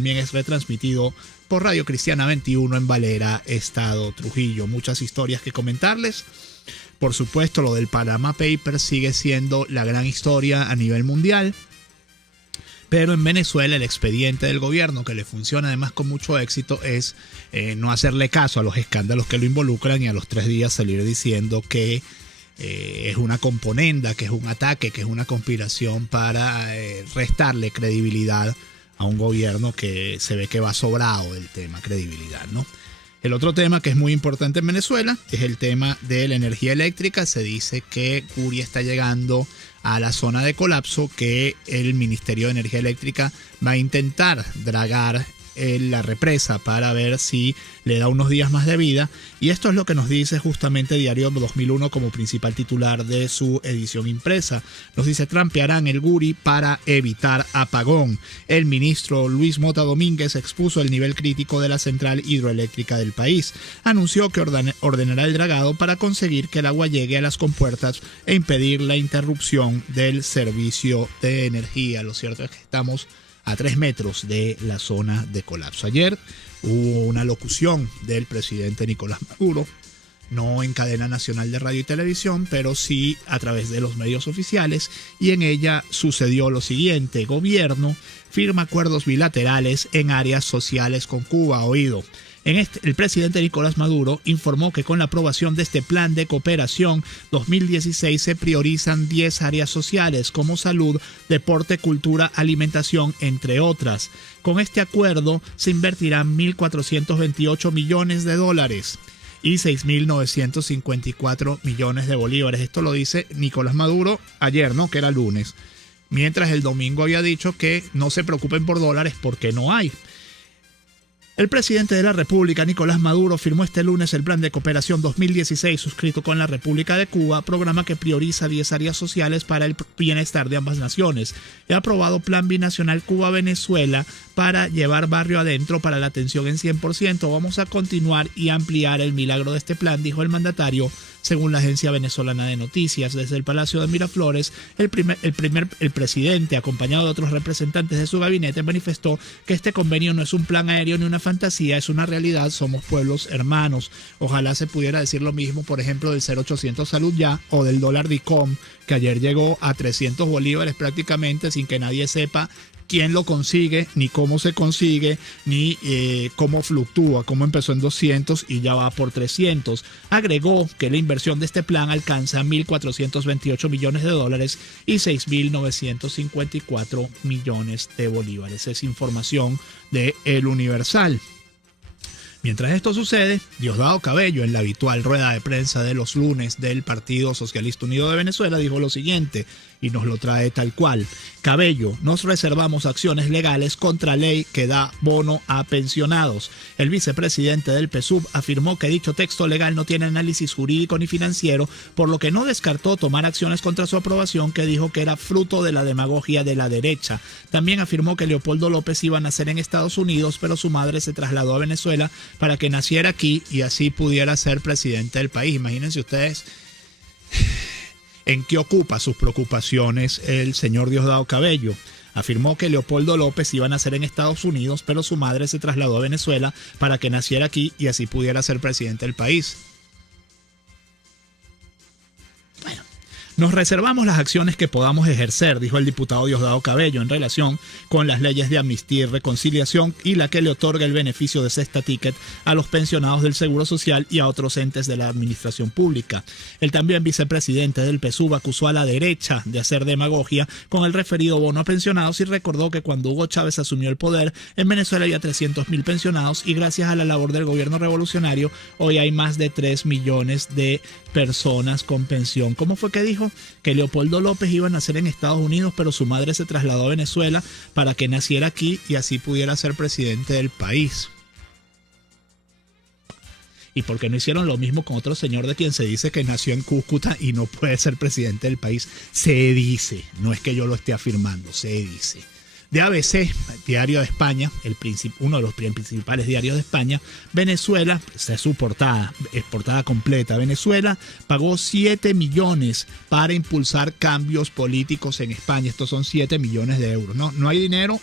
también es retransmitido por Radio Cristiana 21 en Valera, Estado Trujillo. Muchas historias que comentarles. Por supuesto, lo del Panama Papers sigue siendo la gran historia a nivel mundial. Pero en Venezuela el expediente del gobierno, que le funciona además con mucho éxito, es no hacerle caso a los escándalos que lo involucran y a los 3 días salir diciendo que es una componenda, que es un ataque, que es una conspiración para restarle credibilidad a un gobierno que se ve que va sobrado del tema credibilidad, ¿no? El otro tema que es muy importante en Venezuela es el tema de la energía eléctrica. Se dice que Curi está llegando a la zona de colapso, que el Ministerio de Energía Eléctrica va a intentar dragar la represa para ver si le da unos días más de vida, y esto es lo que nos dice justamente Diario 2001 como principal titular de su edición impresa. Nos dice: trampearán el Guri para evitar apagón. El ministro Luis Mota Domínguez expuso el nivel crítico de la central hidroeléctrica del país. Anunció que ordenará el dragado para conseguir que el agua llegue a las compuertas e impedir la interrupción del servicio de energía. Lo cierto es que estamos a 3 metros de la zona de colapso. Ayer hubo una locución del presidente Nicolás Maduro, no en cadena nacional de radio y televisión, pero sí a través de los medios oficiales, y en ella sucedió lo siguiente: gobierno firma acuerdos bilaterales en áreas sociales con Cuba. Oído. El presidente Nicolás Maduro informó que con la aprobación de este plan de cooperación 2016 se priorizan 10 áreas sociales como salud, deporte, cultura, alimentación, entre otras. Con este acuerdo se invertirán 1.428 millones de dólares y 6.954 millones de bolívares. Esto lo dice Nicolás Maduro ayer, ¿no? Que era lunes. Mientras el domingo había dicho que no se preocupen por dólares porque no hay. El presidente de la República, Nicolás Maduro, firmó este lunes el Plan de Cooperación 2016 suscrito con la República de Cuba, programa que prioriza 10 áreas sociales para el bienestar de ambas naciones. El aprobado Plan Binacional Cuba-Venezuela para llevar barrio adentro para la atención en 100%. Vamos a continuar y ampliar el milagro de este plan, dijo el mandatario, según la agencia venezolana de noticias. Desde el Palacio de Miraflores, el presidente, acompañado de otros representantes de su gabinete, manifestó que este convenio no es un plan aéreo ni una fantasía, es una realidad. Somos pueblos hermanos. Ojalá se pudiera decir lo mismo, por ejemplo, del 0800 Salud Ya o del dólar DICOM, que ayer llegó a 300 bolívares prácticamente sin que nadie sepa quién lo consigue, ni cómo se consigue, ni cómo fluctúa, cómo empezó en 200 y ya va por 300. Agregó que la inversión de este plan alcanza 1.428 millones de dólares y 6.954 millones de bolívares. Es información de El Universal. Mientras esto sucede, Diosdado Cabello, en la habitual rueda de prensa de los lunes del Partido Socialista Unido de Venezuela, dijo lo siguiente, y nos lo trae tal cual. Cabello: nos reservamos acciones legales contra ley que da bono a pensionados. El vicepresidente del PSUV afirmó que dicho texto legal no tiene análisis jurídico ni financiero, por lo que no descartó tomar acciones contra su aprobación, que dijo que era fruto de la demagogia de la derecha. También afirmó que Leopoldo López iba a nacer en Estados Unidos, pero su madre se trasladó a Venezuela para que naciera aquí y así pudiera ser presidente del país. Imagínense ustedes en qué ocupa sus preocupaciones el señor Diosdado Cabello. Afirmó que Leopoldo López iba a nacer en Estados Unidos, pero su madre se trasladó a Venezuela para que naciera aquí y así pudiera ser presidente del país. Bueno, nos reservamos las acciones que podamos ejercer, dijo el diputado Diosdado Cabello, en relación con las leyes de amnistía y reconciliación y la que le otorga el beneficio de cesta ticket a los pensionados del Seguro Social y a otros entes de la administración pública. El también vicepresidente del PSUV acusó a la derecha de hacer demagogia con el referido bono a pensionados y recordó que cuando Hugo Chávez asumió el poder, en Venezuela había 300.000 pensionados y gracias a la labor del gobierno revolucionario, hoy hay más de 3 millones de personas con pensión. ¿Cómo fue que dijo? Que Leopoldo López iba a nacer en Estados Unidos, pero su madre se trasladó a Venezuela para que naciera aquí y así pudiera ser presidente del país. ¿Y por qué no hicieron lo mismo con otro señor de quien se dice que nació en Cúcuta y no puede ser presidente del país? Se dice, no es que yo lo esté afirmando, se dice. De ABC, diario de España, uno de los principales diarios de España, Venezuela, esta es su portada, es portada completa. Venezuela pagó 7 millones para impulsar cambios políticos en España. Estos son 7 millones de euros. No hay dinero,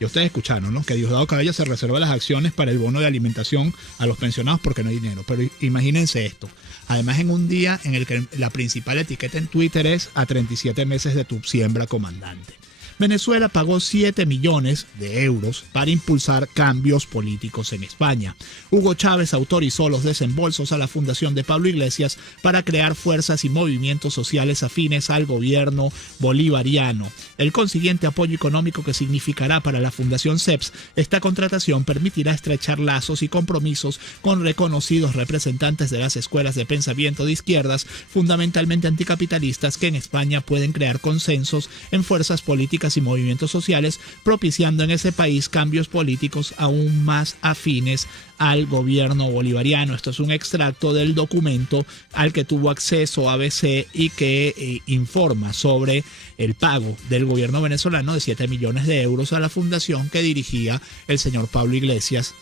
Ya ustedes escucharon, ¿no? Que Diosdado Cabello se reserva las acciones para el bono de alimentación a los pensionados porque no hay dinero. Pero imagínense esto. Además, en un día en el que la principal etiqueta en Twitter es a 37 meses de tu siembra, comandante. Venezuela pagó 7 millones de euros para impulsar cambios políticos en España. Hugo Chávez autorizó los desembolsos a la Fundación de Pablo Iglesias para crear fuerzas y movimientos sociales afines al gobierno bolivariano. El consiguiente apoyo económico que significará para la Fundación CEPS esta contratación permitirá estrechar lazos y compromisos con reconocidos representantes de las escuelas de pensamiento de izquierdas, fundamentalmente anticapitalistas, que en España pueden crear consensos en fuerzas políticas y movimientos sociales, propiciando en ese país cambios políticos aún más afines al gobierno bolivariano. Esto es un extracto del documento al que tuvo acceso ABC y que informa sobre el pago del gobierno venezolano de 7 millones de euros a la fundación que dirigía el señor Pablo Iglesias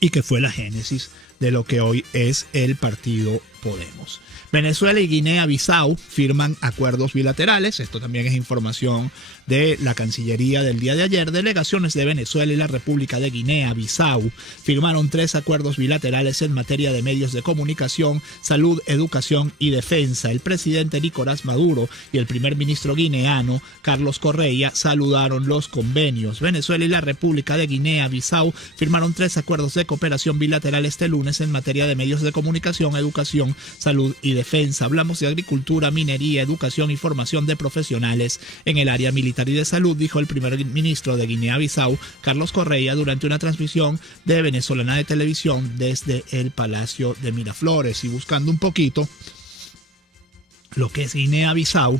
y que fue la génesis de lo que hoy es el partido Podemos. Venezuela y Guinea-Bissau firman acuerdos bilaterales. Esto también es información de la Cancillería del día de ayer. Delegaciones de Venezuela y la República de Guinea-Bissau firmaron 3 acuerdos bilaterales en materia de medios de comunicación, salud, educación y defensa. El presidente Nicolás Maduro y el primer ministro guineano Carlos Correa saludaron los convenios. Venezuela y la República de Guinea-Bissau firmaron 3 acuerdos de cooperación bilateral este lunes en materia de medios de comunicación, educación, salud y defensa. Hablamos de agricultura, minería, educación y formación de profesionales en el área militar y de salud, dijo el primer ministro de Guinea-Bissau, Carlos Correa, durante una transmisión de Venezolana de Televisión desde el Palacio de Miraflores. Y buscando un poquito lo que es Guinea-Bissau,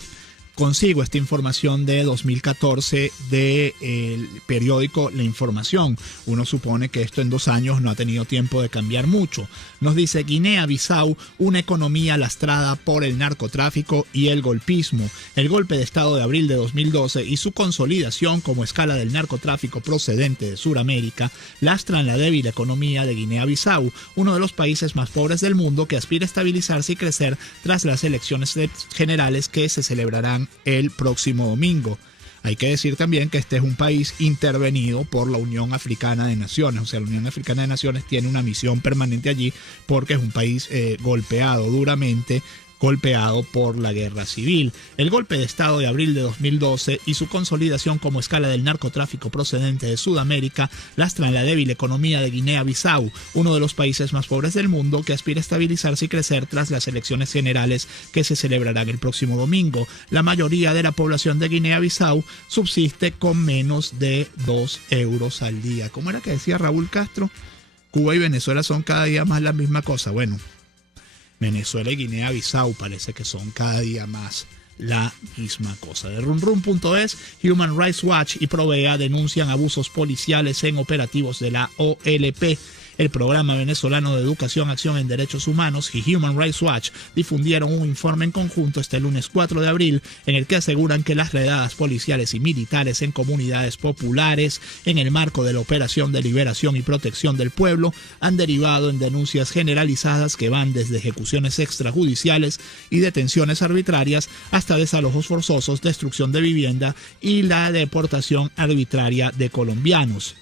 consigo esta información de 2014 del periódico La Información. Uno supone que esto en 2 años no ha tenido tiempo de cambiar mucho. Nos dice: Guinea-Bissau, una economía lastrada por el narcotráfico y el golpismo. El golpe de Estado de abril de 2012 y su consolidación como escala del narcotráfico procedente de Sudamérica lastran la débil economía de Guinea-Bissau, uno de los países más pobres del mundo que aspira a estabilizarse y crecer tras las elecciones generales que se celebrarán el próximo domingo. Hay que decir también que este es un país intervenido por la Unión Africana de Naciones. O sea, la Unión Africana de Naciones tiene una misión permanente allí porque es un país golpeado duramente, golpeado por la guerra civil. El golpe de Estado de abril de 2012 y su consolidación como escala del narcotráfico procedente de Sudamérica lastran la débil economía de Guinea-Bissau, uno de los países más pobres del mundo que aspira a estabilizarse y crecer tras las elecciones generales que se celebrarán el próximo domingo. La mayoría de la población de Guinea-Bissau subsiste con menos de 2 euros al día. ¿Cómo era que decía Raúl Castro? Cuba y Venezuela son cada día más la misma cosa. Bueno, Venezuela y Guinea-Bissau parece que son cada día más la misma cosa. De runrun.es, Human Rights Watch y Provea denuncian abusos policiales en operativos de la OLP. El Programa Venezolano de Educación, Acción en Derechos Humanos y Human Rights Watch difundieron un informe en conjunto este lunes 4 de abril en el que aseguran que las redadas policiales y militares en comunidades populares en el marco de la Operación de Liberación y Protección del Pueblo han derivado en denuncias generalizadas que van desde ejecuciones extrajudiciales y detenciones arbitrarias hasta desalojos forzosos, destrucción de vivienda y la deportación arbitraria de colombianos.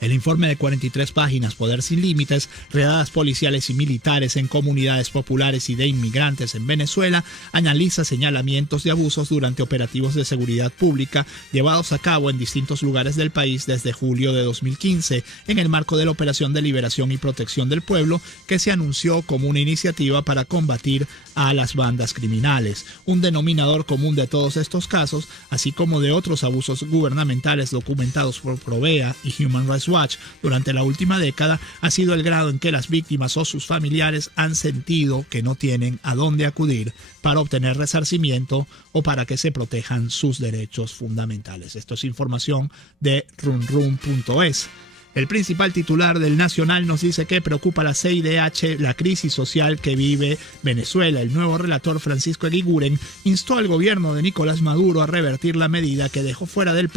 El informe de 43 páginas, Poder sin Límites, redadas policiales y militares en comunidades populares y de inmigrantes en Venezuela, analiza señalamientos de abusos durante operativos de seguridad pública llevados a cabo en distintos lugares del país desde julio de 2015, en el marco de la Operación de Liberación y Protección del Pueblo, que se anunció como una iniciativa para combatir a las bandas criminales. Un denominador común de todos estos casos, así como de otros abusos gubernamentales documentados por Provea y Human Rights Watch durante la última década, ha sido el grado en que las víctimas o sus familiares han sentido que no tienen a dónde acudir para obtener resarcimiento o para que se protejan sus derechos fundamentales. Esto es información de runrun.es. El principal titular del Nacional nos dice que preocupa a la CIDH la crisis social que vive Venezuela. El nuevo relator Francisco Eguiguren instó al gobierno de Nicolás Maduro a revertir la medida que dejó al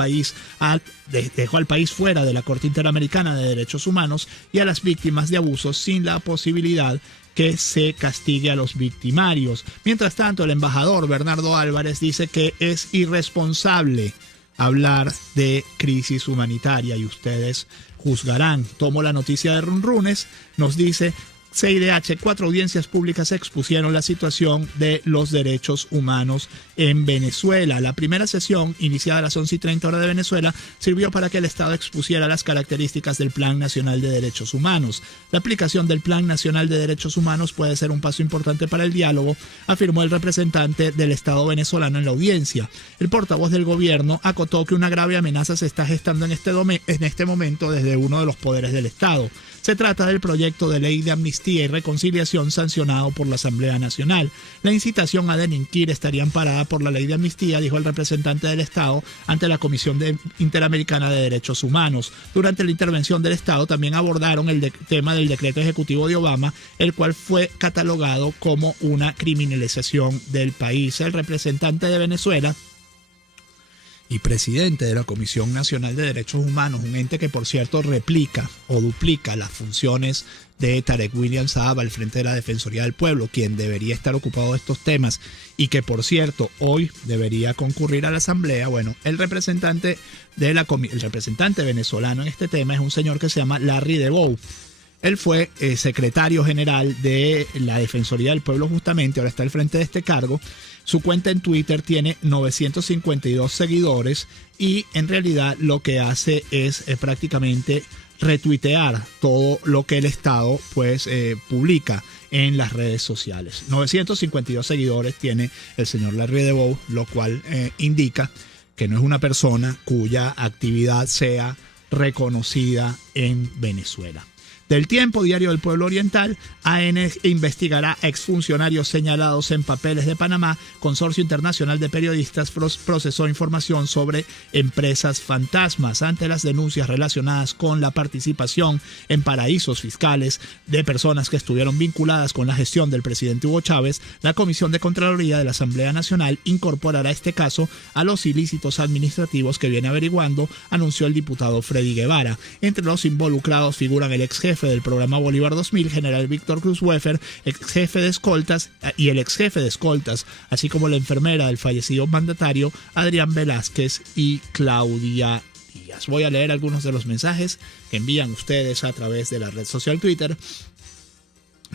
país fuera de la Corte Interamericana de Derechos Humanos y a las víctimas de abusos sin la posibilidad que se castigue a los victimarios. Mientras tanto, el embajador Bernardo Álvarez dice que es irresponsable hablar de crisis humanitaria y ustedes juzgarán. Tomo la noticia de Runrunes, nos dice CIDH, 4 audiencias públicas expusieron la situación de los derechos humanos en Venezuela. La primera sesión, iniciada a las 11:30 hora de Venezuela, sirvió para que el Estado expusiera las características del Plan Nacional de Derechos Humanos. La aplicación del Plan Nacional de Derechos Humanos puede ser un paso importante para el diálogo, afirmó el representante del Estado venezolano en la audiencia. El portavoz del gobierno acotó que una grave amenaza se está gestando en este momento desde uno de los poderes del Estado. Se trata del proyecto de ley de amnistía y reconciliación sancionado por la Asamblea Nacional. La incitación a delinquir estaría amparada por la ley de amnistía, dijo el representante del Estado ante la Comisión Interamericana de Derechos Humanos. Durante la intervención del Estado también abordaron el tema del decreto ejecutivo de Obama, el cual fue catalogado como una criminalización del país. El representante de Venezuela y presidente de la Comisión Nacional de Derechos Humanos, un ente que por cierto replica o duplica las funciones de Tarek William Saab al frente de la Defensoría del Pueblo, quien debería estar ocupado de estos temas y que por cierto hoy debería concurrir a la Asamblea. Bueno, el representante venezolano en este tema es un señor que se llama Larry DeVoe. Él fue secretario general de la Defensoría del Pueblo justamente, ahora está al frente de este cargo. Su cuenta en Twitter tiene 952 seguidores y en realidad lo que hace es prácticamente retuitear todo lo que el Estado pues publica en las redes sociales. 952 seguidores tiene el señor Larry DeVoe, lo cual indica que no es una persona cuya actividad sea reconocida en Venezuela. Del Tiempo, Diario del Pueblo Oriental, AN investigará a exfuncionarios señalados en papeles de Panamá. Consorcio Internacional de Periodistas procesó información sobre empresas fantasmas ante las denuncias relacionadas con la participación en paraísos fiscales de personas que estuvieron vinculadas con la gestión del presidente Hugo Chávez. La Comisión de Contraloría de la Asamblea Nacional incorporará este caso a los ilícitos administrativos que viene averiguando, anunció el diputado Freddy Guevara. Entre los involucrados figuran el ex jefe del programa Bolívar 2000, general Víctor Cruz Weffer, ex jefe de escoltas y el ex jefe de escoltas, así como la enfermera del fallecido mandatario Adrián Velázquez y Claudia Díaz. Voy a leer algunos de los mensajes que envían ustedes a través de la red social Twitter.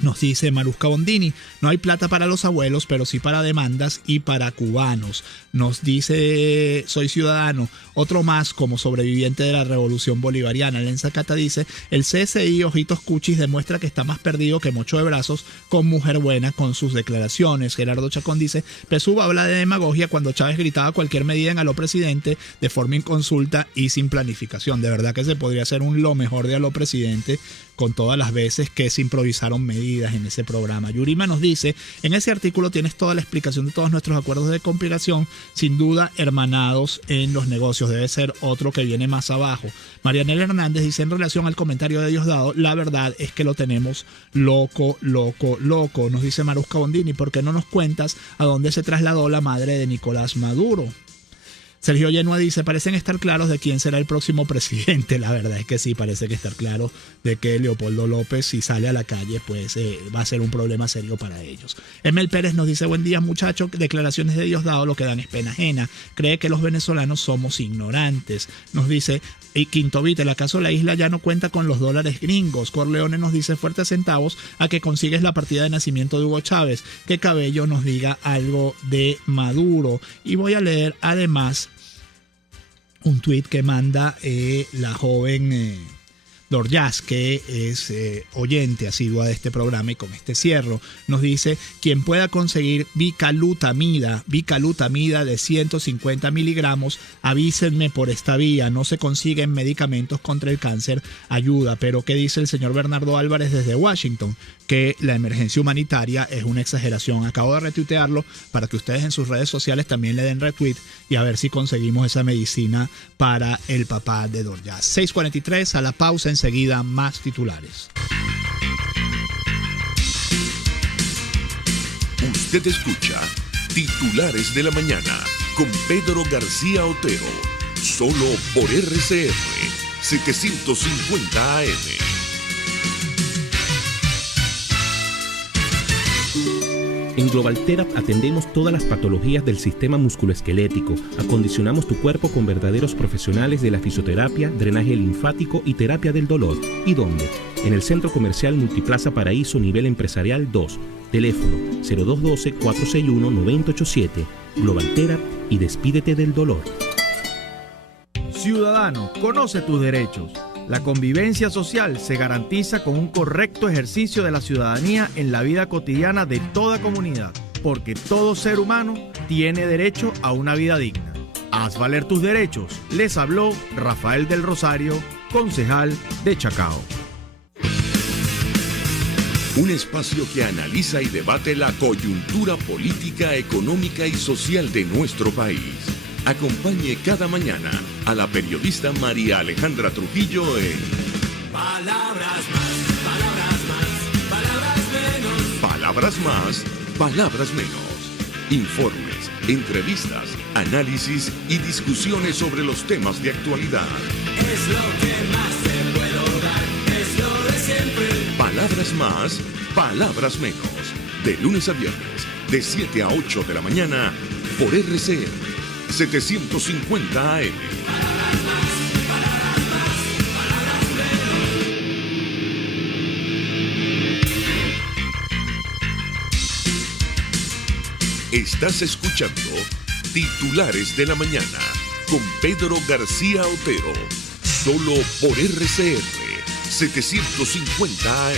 Nos dice Marusca Bondini, no hay plata para los abuelos, pero sí para demandas y para cubanos. Nos dice Soy Ciudadano, otro más como sobreviviente de la revolución bolivariana. Lenza Cata dice, el CSI Ojitos Cuchis demuestra que está más perdido que mocho de brazos con Mujer Buena con sus declaraciones. Gerardo Chacón dice, Pesú habla de demagogia cuando Chávez gritaba cualquier medida en Aló Presidente de forma inconsulta y sin planificación. De verdad que se podría hacer un lo mejor de Aló Presidente con todas las veces que se improvisaron medidas en ese programa. Yurima nos dice, en ese artículo tienes toda la explicación de todos nuestros acuerdos de conspiración, sin duda hermanados en los negocios, debe ser otro que viene más abajo. Marianela Hernández dice, en relación al comentario de Diosdado, la verdad es que lo tenemos loco. Nos dice Marusca Bondini, ¿por qué no nos cuentas a dónde se trasladó la madre de Nicolás Maduro? Sergio Yenua dice, parecen estar claros de quién será el próximo presidente. La verdad es que sí, parece que estar claro de que Leopoldo López, si sale a la calle, pues va a ser un problema serio para ellos. Emel Pérez nos dice, buen día muchachos, declaraciones de Diosdado lo que dan es pena ajena. Cree que los venezolanos somos ignorantes. Nos dice Quinto Vite, ¿el acaso la isla ya no cuenta con los dólares gringos? Corleone nos dice, fuertes centavos a que consigues la partida de nacimiento de Hugo Chávez. Que Cabello nos diga algo de Maduro. Y voy a leer además un tuit que manda la joven Dorjaz, que es oyente asidua de este programa, y con este cierro nos dice, quien pueda conseguir bicalutamida de 150 miligramos, avísenme por esta vía, no se consiguen medicamentos contra el cáncer, ayuda. Pero ¿qué dice el señor Bernardo Álvarez desde Washington? Que la emergencia humanitaria es una exageración. Acabo de retuitearlo para que ustedes en sus redes sociales también le den retweet y a ver si conseguimos esa medicina para el papá de Dorjaz. 6:43, a la pausa, enseguida más titulares. Usted escucha Titulares de la Mañana con Pedro García Otero, solo por RCR 750 AM. En Global Therapy atendemos todas las patologías del sistema musculoesquelético. Acondicionamos tu cuerpo con verdaderos profesionales de la fisioterapia, drenaje linfático y terapia del dolor. ¿Y dónde? En el Centro Comercial Multiplaza Paraíso, nivel empresarial 2. Teléfono 0212-461-9087. Global Therapy y despídete del dolor. Ciudadano, conoce tus derechos. La convivencia social se garantiza con un correcto ejercicio de la ciudadanía en la vida cotidiana de toda comunidad, porque todo ser humano tiene derecho a una vida digna. Haz valer tus derechos. Les habló Rafael del Rosario, concejal de Chacao. Un espacio que analiza y debate la coyuntura política, económica y social de nuestro país. Acompañe cada mañana a la periodista María Alejandra Trujillo en Palabras más, palabras más, palabras menos. Palabras más, palabras menos. Informes, entrevistas, análisis y discusiones sobre los temas de actualidad. Es lo que más te puedo dar, es lo de siempre. Palabras más, palabras menos. De lunes a viernes, de 7 a 8 de la mañana, por RCN 750 AM. Estás escuchando Titulares de la Mañana con Pedro García Otero, solo por RCN 750 AM.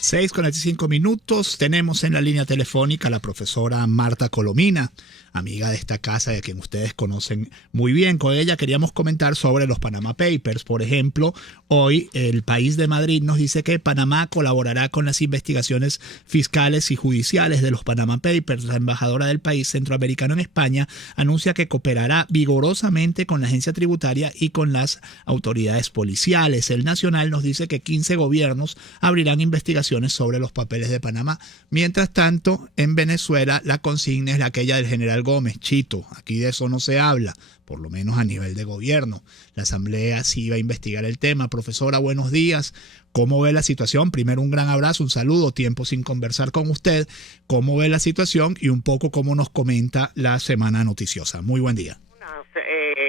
6:45. Tenemos en la línea telefónica a la profesora Marta Colomina, amiga de esta casa de quien ustedes conocen muy bien. Con ella queríamos comentar sobre los Panama Papers. Por ejemplo, hoy El País de Madrid nos dice que Panamá colaborará con las investigaciones fiscales y judiciales de los Panama Papers. La embajadora del país centroamericano en España anuncia que cooperará vigorosamente con la agencia tributaria y con las autoridades policiales. El Nacional nos dice que 15 gobiernos abrirán investigaciones sobre los papeles de Panamá. Mientras tanto, en Venezuela la consigna es aquella del general Gómez, Chito. Aquí de eso no se habla, por lo menos a nivel de gobierno. La Asamblea sí va a investigar el tema. Profesora, buenos días. ¿Cómo ve la situación? Primero, un gran abrazo, un saludo, tiempo sin conversar con usted. ¿Cómo ve la situación y un poco cómo nos comenta la semana noticiosa? Muy buen día.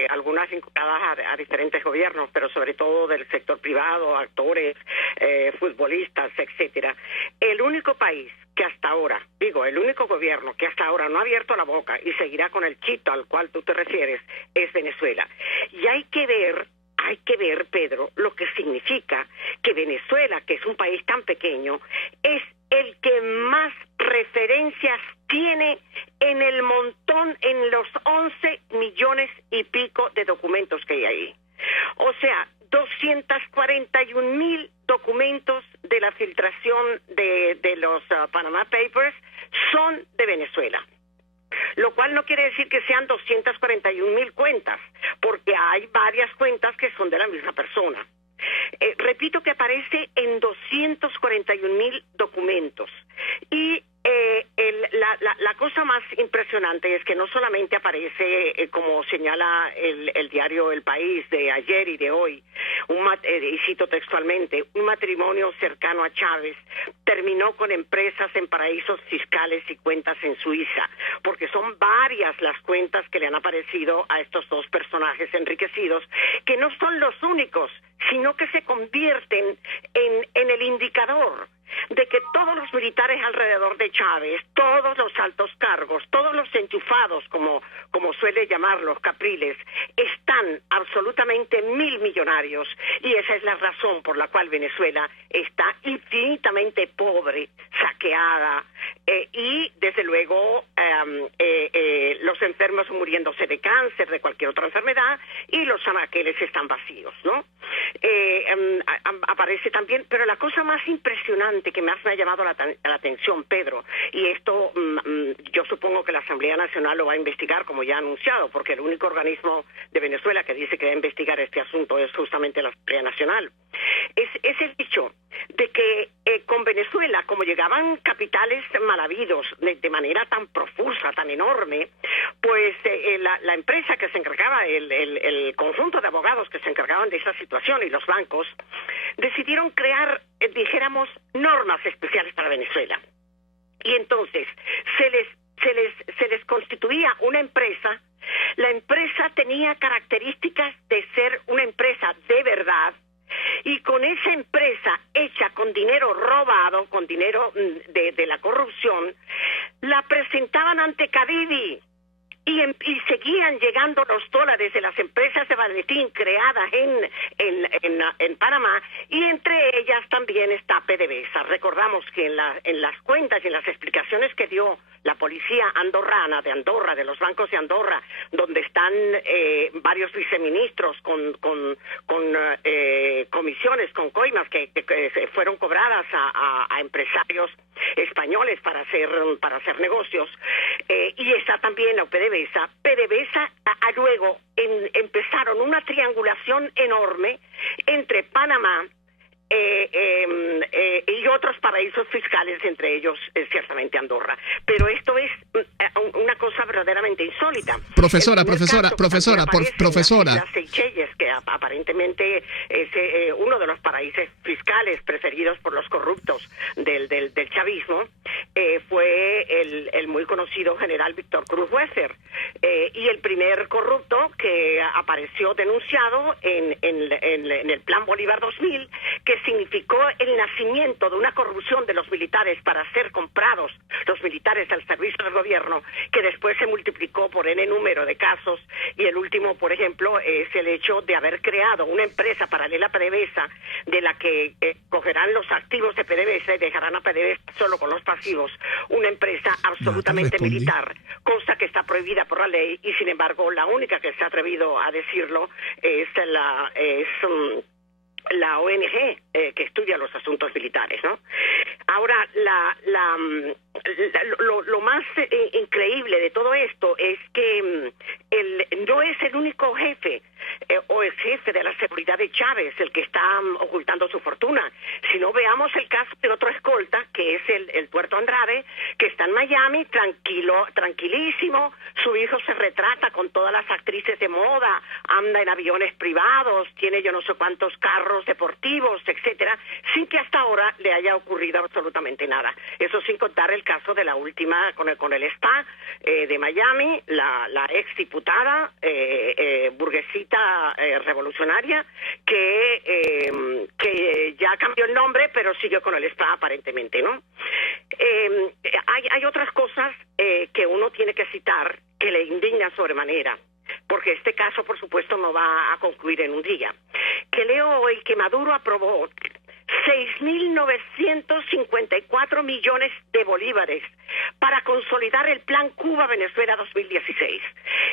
Algunas vinculadas a diferentes gobiernos, pero sobre todo del sector privado, actores, futbolistas, etcétera. El único país que hasta ahora, el único gobierno que hasta ahora no ha abierto la boca y seguirá con el chito al cual tú te refieres, es Venezuela. Y hay que ver, Pedro, lo que significa que Venezuela, que es un país tan pequeño, es el que más referencias tiene en el montón, en los 11 millones y pico de documentos que hay ahí. O sea, 241,000 documentos de la filtración de los Panama Papers son de Venezuela. Lo cual no quiere decir que sean 241,000 cuentas, porque hay varias cuentas que son de la misma persona. Repito que aparece en 241,000 documentos. Y la cosa más impresionante es que no solamente aparece, como señala el diario El País de ayer y de hoy, y cito textualmente, un matrimonio cercano a Chávez terminó con empresas en paraísos fiscales y cuentas en Suiza, porque son varias las cuentas que le han aparecido a estos dos personajes enriquecidos, que no son los únicos, sino que se convierten en el indicador de que todos los militares alrededor de Chávez, todos los altos cargos, todos los enchufados, como suele llamarlos Capriles, están absolutamente millonarios, y esa es la razón por la cual Venezuela está infinitamente pobre, saqueada, y desde luego los enfermos muriéndose de cáncer, de cualquier otra enfermedad, y los anaqueles están vacíos, ¿no? Aparece también, pero la cosa más impresionante que más me ha llamado la atención, Pedro, y esto yo supongo que la Asamblea Nacional lo va a investigar, como ya ha anunciado, porque el único organismo de Venezuela que dice que va a investigar este asunto es justamente la Asamblea Nacional, es el hecho de que con Venezuela, como llegamos acumulaban capitales mal habidos de manera tan profusa, tan enorme, pues la empresa que se encargaba, el conjunto de abogados que se encargaban de esa situación y los bancos, decidieron crear, dijéramos, normas especiales para Venezuela. Y entonces se les constituía una empresa. La empresa tenía características de ser una empresa de verdad, y con esa empresa hecha con dinero robado, con dinero de la corrupción, la presentaban ante Cadivi. Y seguían llegando los dólares de las empresas de Valentín creadas en Panamá, y entre ellas también está PDVSA. Recordamos que en las cuentas y en las explicaciones que dio la policía andorrana de Andorra, de los bancos de Andorra, donde están varios viceministros con comisiones, con coimas que fueron cobradas a empresarios españoles para hacer negocios, y está también la PDVSA. PDVSA luego empezaron una triangulación enorme entre Panamá y otros paraísos fiscales, entre ellos ciertamente Andorra. Pero esto es una cosa verdaderamente insólita. Profesora. Las Seychelles, que aparentemente es uno de los paraísos fiscales preferidos por los corruptos del chavismo, fue el muy conocido general Víctor Cruz Weser, y el primer corrupto que apareció denunciado en el Plan Bolívar 2000, que significó el nacimiento de una corrupción de los militares para ser comprados los militares al servicio del gobierno, que después se multiplicó por N número de casos, y el último, por ejemplo, es el hecho de haber creado una empresa paralela a PDVSA, de la que cogerán los activos de PDVSA y dejarán a PDVSA solo con los pasivos, una empresa absolutamente militar, cosa que está prohibida por la ley, y sin embargo la única que se ha atrevido a decirlo es la ONG que estudia los asuntos militares, ¿no? Ahora, lo más increíble de todo esto es que no es el único jefe o el jefe de la seguridad de Chávez el que está ocultando su fortuna. Si no, veamos el caso de otro escolta, que es el Tuerto Andrade, que está en Miami, tranquilísimo. Su hijo se retrata con todas las actrices de moda, anda en aviones privados, tiene yo no sé cuántos carros deportivos, etcétera, sin que hasta ahora le haya ocurrido absolutamente nada. Eso sin contar el caso de la última con el spa de Miami, la ex diputada burguesita revolucionaria que ya cambió el nombre, pero siguió con el spa aparentemente, ¿no? Hay otras cosas que uno tiene que citar que le indignan sobremanera, porque este caso, por supuesto, no va a concluir en un día. Que leo hoy que Maduro aprobó 6.954 millones de bolívares para consolidar el Plan Cuba-Venezuela 2016.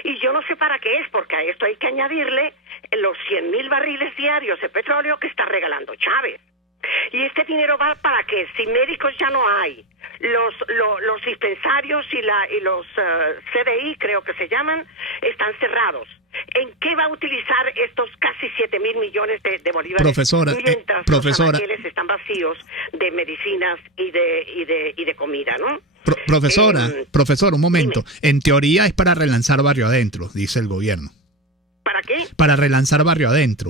Y yo no sé para qué es, porque a esto hay que añadirle los 100.000 barriles diarios de petróleo que está regalando Chávez. Y este dinero va para que, si médicos ya no hay, los dispensarios y los CDI, creo que se llaman, están cerrados. ¿En qué va a utilizar estos casi 7.000 millones de bolívares? Mientras los anaqueles están vacíos de medicinas y de comida, ¿no? Profesora, un momento. Dime. En teoría es para relanzar Barrio Adentro, dice el gobierno. ¿Para qué? Para relanzar Barrio Adentro.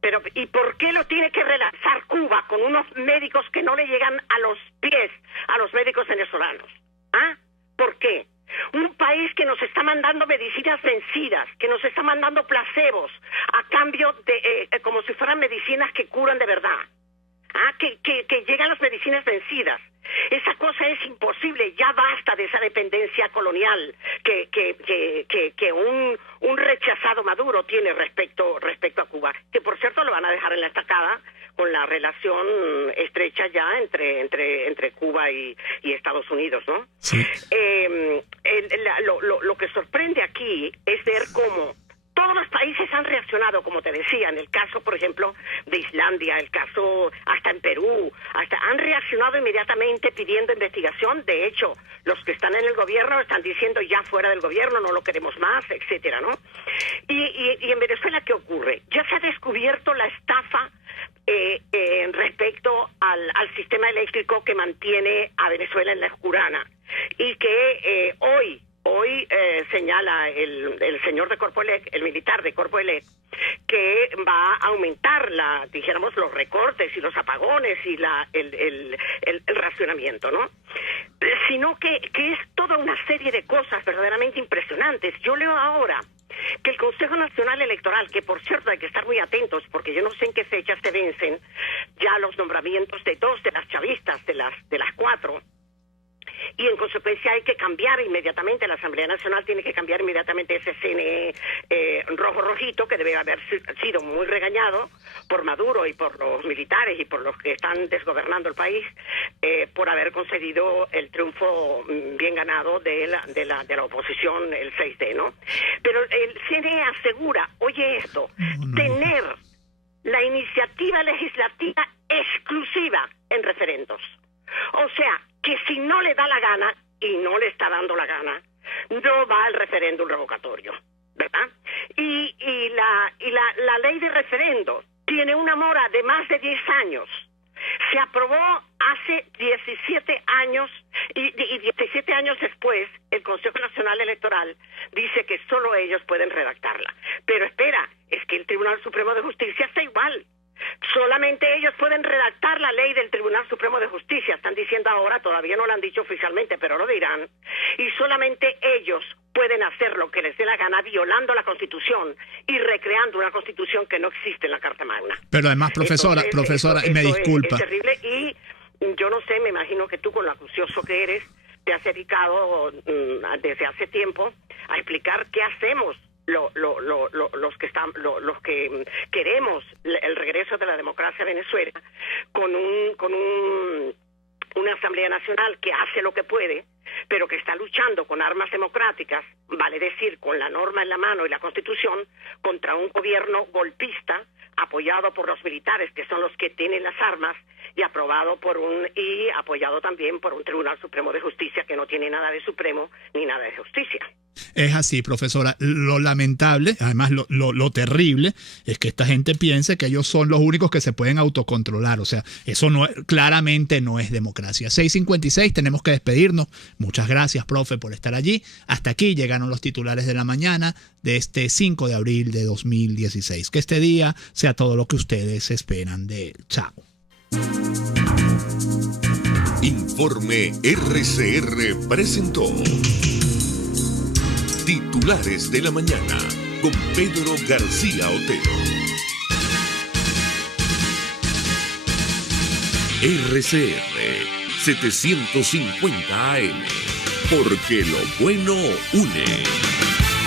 Pero, ¿y por qué lo tiene que relanzar Cuba con unos médicos que no le llegan a los pies a los médicos venezolanos? ¿Ah? ¿Por qué? Un país que nos está mandando medicinas vencidas, que nos está mandando placebos a cambio de como si fueran medicinas que curan de verdad. Que llegan las medicinas vencidas. Esa cosa es imposible. Ya basta de esa dependencia colonial que un rechazado Maduro tiene respecto a Cuba, que por cierto lo van a dejar en la estacada con la relación estrecha ya entre Cuba y Estados Unidos, ¿no? Sí. Lo que sorprende aquí es ver cómo todos los países han reaccionado, como te decía, en el caso, por ejemplo, de Islandia, el caso hasta en Perú, han reaccionado inmediatamente pidiendo investigación. De hecho, los que están en el gobierno están diciendo ya fuera del gobierno, no lo queremos más, etcétera, ¿no? Y en Venezuela, ¿qué ocurre? Ya se ha descubierto la estafa respecto al sistema eléctrico que mantiene a Venezuela en la oscurana y que hoy señala el señor de Corpoelec, el militar de Corpoelec, que va a aumentar dijéramos, los recortes y los apagones y el racionamiento, ¿no? Sino que es toda una serie de cosas verdaderamente impresionantes. Yo leo ahora que el Consejo Nacional Electoral, que por cierto hay que estar muy atentos porque yo no sé en qué fecha se vencen ya los nombramientos de 2 de las chavistas, de las 4, y en consecuencia hay que cambiar inmediatamente, la Asamblea Nacional tiene que cambiar inmediatamente ese CNE rojo-rojito que debe haber sido muy regañado por Maduro y por los militares y por los que están desgobernando el país por haber concedido el triunfo bien ganado de la oposición el 6D, ¿no? Pero el CNE asegura, oye esto, tener la iniciativa legislativa exclusiva en referendos. O sea, que si no le da la gana, y no le está dando la gana, no va al referéndum revocatorio, ¿verdad? Y la ley de referendo tiene una mora de más de 10 años. Se aprobó hace 17 años y 17 años después el Consejo Nacional Electoral dice que solo ellos pueden redactarla. Pero espera, es que el Tribunal Supremo de Justicia está igual. Solamente ellos pueden redactar la ley del Tribunal Supremo de Justicia. Están diciendo ahora, todavía no lo han dicho oficialmente, pero lo dirán. Y solamente ellos pueden hacer lo que les dé la gana, violando la Constitución y recreando una Constitución que no existe en la Carta Magna. Pero además, profesora, y me disculpa. Es terrible y yo no sé, me imagino que tú, con lo acucioso que eres, te has dedicado desde hace tiempo a explicar qué hacemos los que queremos el regreso de la democracia a Venezuela con una Asamblea Nacional que hace lo que puede, pero que está luchando con armas democráticas, vale decir, con la norma en la mano y la Constitución, contra un gobierno golpista apoyado por los militares, que son los que tienen las armas, y apoyado también por un Tribunal Supremo de Justicia que no tiene nada de supremo ni nada de justicia. Es así, profesora. Lo lamentable, además lo terrible, es que esta gente piense que ellos son los únicos que se pueden autocontrolar. O sea, eso claramente no es democracia. 6:56, tenemos que despedirnos. Muchas gracias, profe, por estar allí. Hasta aquí llegaron los titulares de la mañana de este 5 de abril de 2016. Que este día sea todo lo que ustedes esperan de él. Chao. Informe RCR presentó Titulares de la Mañana con Pedro García Otero. RCR 750 AM, porque lo bueno une.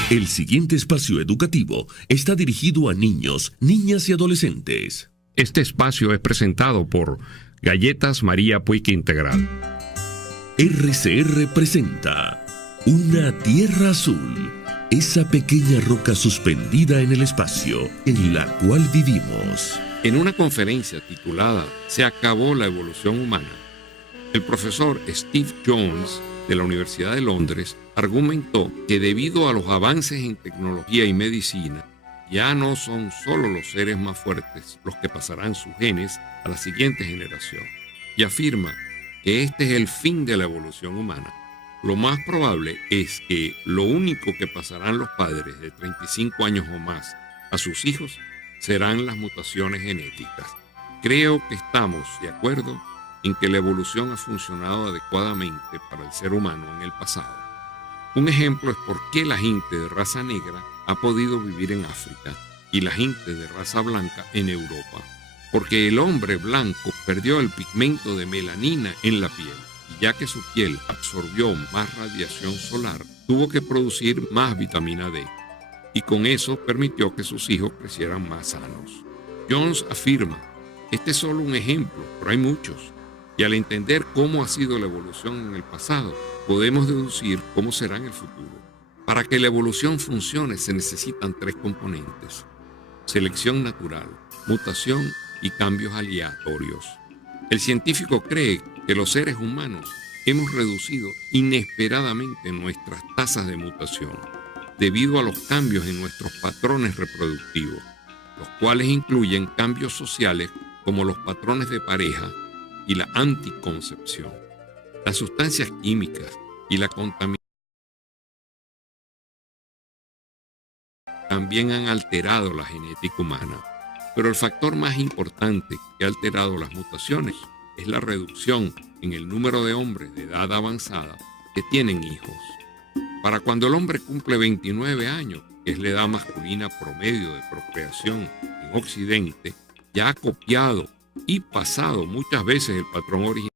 El siguiente espacio educativo está dirigido a niños, niñas y adolescentes. Este espacio es presentado por Galletas María Puig Integral. RCR presenta Una Tierra Azul, esa pequeña roca suspendida en el espacio en la cual vivimos. En una conferencia titulada Se acabó la evolución humana, el profesor Steve Jones de la Universidad de Londres argumentó que debido a los avances en tecnología y medicina, ya no son solo los seres más fuertes los que pasarán sus genes a la siguiente generación, y afirma que este es el fin de la evolución humana. Lo más probable es que lo único que pasarán los padres de 35 años o más a sus hijos serán las mutaciones genéticas. Creo que estamos de acuerdo en que la evolución ha funcionado adecuadamente para el ser humano en el pasado. Un ejemplo es por qué la gente de raza negra ha podido vivir en África y la gente de raza blanca en Europa, porque el hombre blanco perdió el pigmento de melanina en la piel, y ya que su piel absorbió más radiación solar, tuvo que producir más vitamina D, y con eso permitió que sus hijos crecieran más sanos. Jones afirma, este es solo un ejemplo, pero hay muchos, y al entender cómo ha sido la evolución en el pasado, podemos deducir cómo será en el futuro. Para que la evolución funcione se necesitan 3 componentes: selección natural, mutación y cambios aleatorios. El científico cree que los seres humanos hemos reducido inesperadamente nuestras tasas de mutación debido a los cambios en nuestros patrones reproductivos, los cuales incluyen cambios sociales como los patrones de pareja y la anticoncepción. Las sustancias químicas y la contaminación también han alterado la genética humana. Pero el factor más importante que ha alterado las mutaciones es la reducción en el número de hombres de edad avanzada que tienen hijos. Para cuando el hombre cumple 29 años, que es la edad masculina promedio de procreación en Occidente, ya ha copiado y pasado muchas veces el patrón original